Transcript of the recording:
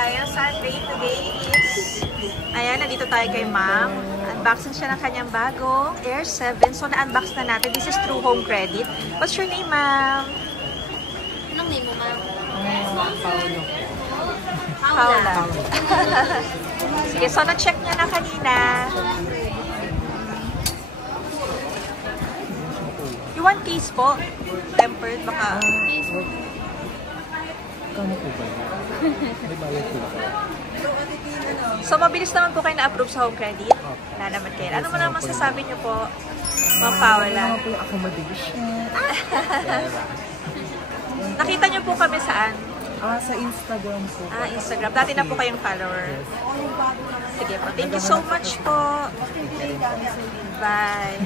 tayo. Sunday today is... Ayan, nandito tayo kay ma'am. Unboxing siya ng kanyang bagong Air 7. So, na-unbox na natin. This is through Home Credit. What's your name, ma'am? Anong name mo, ma'am? Paolo. Paula. Sige, so na-check niya na kanina. You want case po? Tempered, baka... Kano po ba? May bayad po ba? So, mabilis naman po kayo na-approve sa Home Credit? Wala naman kayo. Ano mo naman masasabi niyo po, Ma'am Paula? Ano po yung accommodation? Nakita niyo po kami saan? Sa Instagram po. Instagram. Dati na po kayong follower. Sige po. Thank you so much po. Bye.